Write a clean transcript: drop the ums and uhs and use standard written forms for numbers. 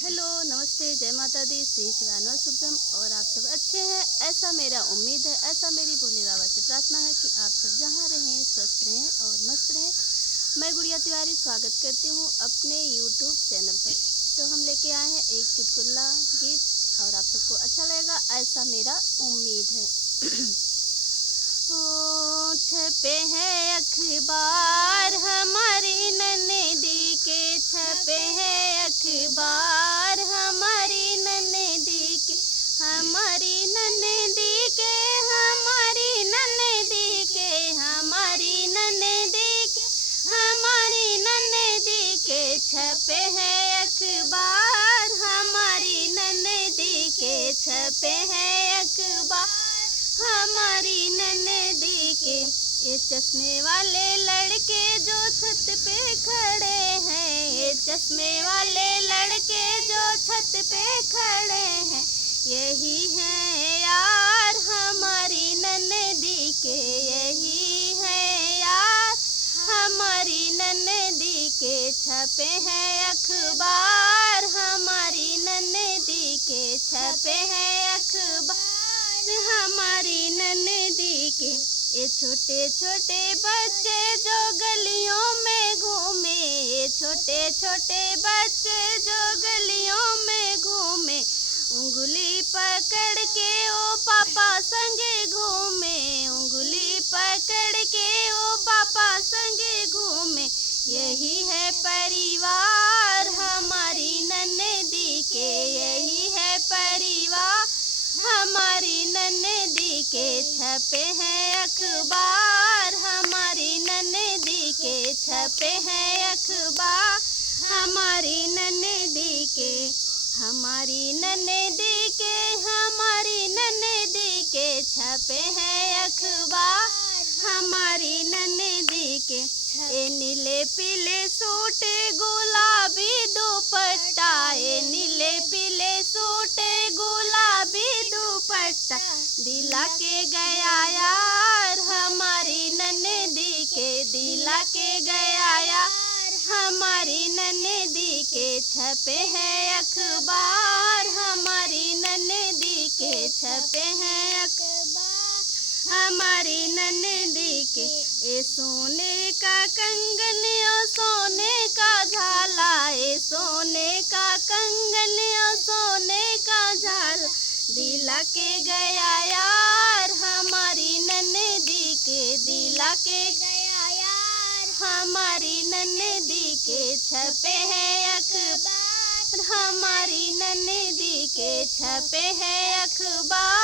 Hello, नमस्ते, जय माता दी, श्री शिवानो शुभम। और आप सब अच्छे हैं, ऐसा मेरा उम्मीद है। ऐसा मेरी भोले बाबा से प्रार्थना है कि आप सब जहाँ रहें स्वस्थ रहें और मस्त रहें। मैं गुड़िया तिवारी स्वागत करती हूँ अपने यूट्यूब चैनल पर। तो हम लेके आए हैं एक चुटकुला गीत और आप सबको अच्छा लगेगा, ऐसा मेरा उम्मीद है। ओ छपे हैं अखबार हमारी नन्ही के, छपे हैं अखबार हमारी नन्ही के, हमारी नन्ही के, हमारी नन्ही के, हमारी नन्ही के, हमारी नन्ही के, छपे हैं अखबार हमारी नन्ही के, छपे हैं अखबार हमारी नन्ही के। ये चश्मे वाले लड़के जो छत पे खड़े हैं, ये चश्मे वाले लड़के जो छत पे खड़े हैं, यही है यार हमारी नन्ही के, यही है यार हमारी नन्ही के, छपे हैं अखबार हमारी नन्ही के, छपे हैं अखबार हमारी नन्ही के। ये छोटे छोटे बच्चे जो गलियों में घूमे, ये छोटे छोटे बच्चे जो गलियों में घूमे, उंगली पकड़ के ओ पापा संगे घूमे, उंगली पकड़ के ओ पापा संगे घूमे, यही है परिवार हमारी नन्ही के, यही है परिवार हमारी नन्ही के, छपे हैं अखबार हमारी नन्ही के, छपे हैं अखबार हमारी नन्ही के, हमारी नन्ही के, हमारी नन्ही के, छपे हैं अखबार हमारी नन्ही के। ए नीले पीले सूट गुलाबी दुपट्टा, ए नीले पीले सूट गुलाबी दुपट्टा, दिला के गया यार हमारी नन्ही के, दिला के गया यार हमारी नन्ही के, छपे हैं अखबार हमारी नन्ही के, छपे हैं अखबार हमारी नन्ही के। ए सोने का कंगन ओ सोने का झाला, ए सोने का कंगन ओ सोने का झाला, दिला के गया यार हमारी नन्ही के, दिला के गया यार हमारी नन्ही के, छपे हैं अखबार हमारी नन्ही के, छपे हैं अखबार